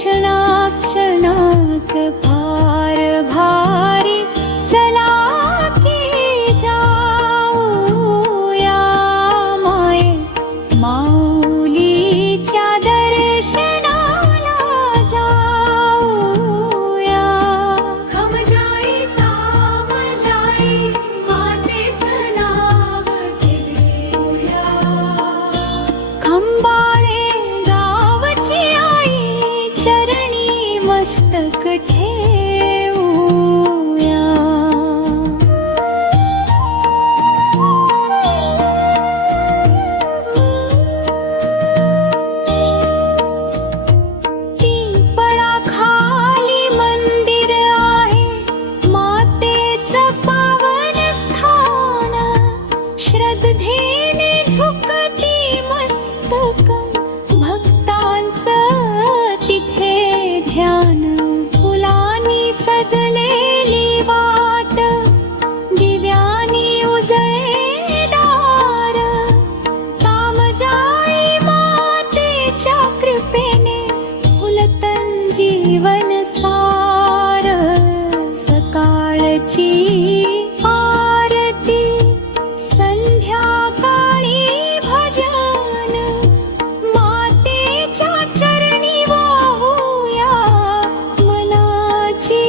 क्षणाक्षणात भार भारी चला की जाऊया माये माऊलीच्या दर्शनाला जाऊया. हम जाई ताम जाई मातेच नाव घेऊया. खंबाळे गावची आई चरणी मस्तक ठेवूया. पिंपळाखाली मंदिर आहे मातेचं पावन स्थान. श्रद्धेने झुकती मस्तक भक्तांचं तिथे ध्यान. फुलांनी सजलेली वाट दिव्यानी उजळे दार. तामजाई मातेच्या कृपेने फुलतन जीवन सार. सकाळची आरती संध्याकाळी भजन मातेच्या चरणी वाहूया मनाची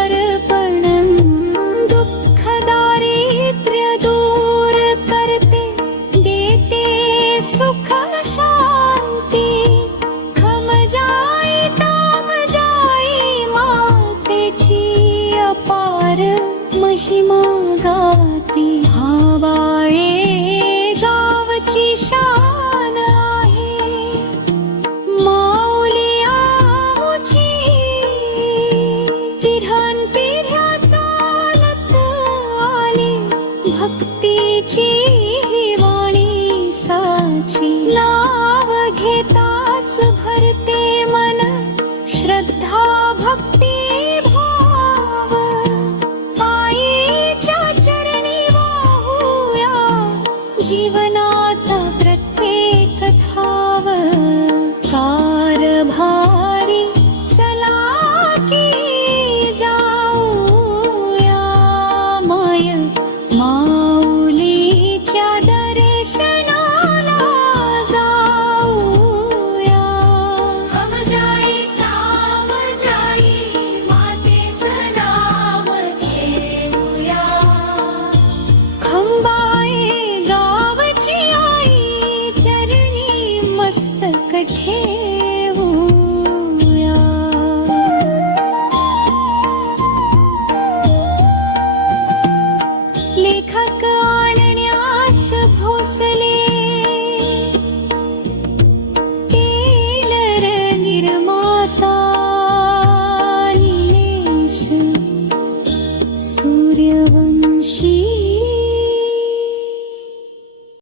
अर्पण. दुःख दारिद्र्य दूर करते देते सुख शांती. खम जाई ताम जाई मातेची अपार महिमा गाती. भावाळे गावची शान आहे माऊली आमुची. पिढ्यान पिढ्या चालत आली भक्तीची ही वाणी साची. नाव घेताच भरते मन श्रद्धा भक्ती भाव. आईच्या चरणी वाहूया जीवनाचा प्रत्येक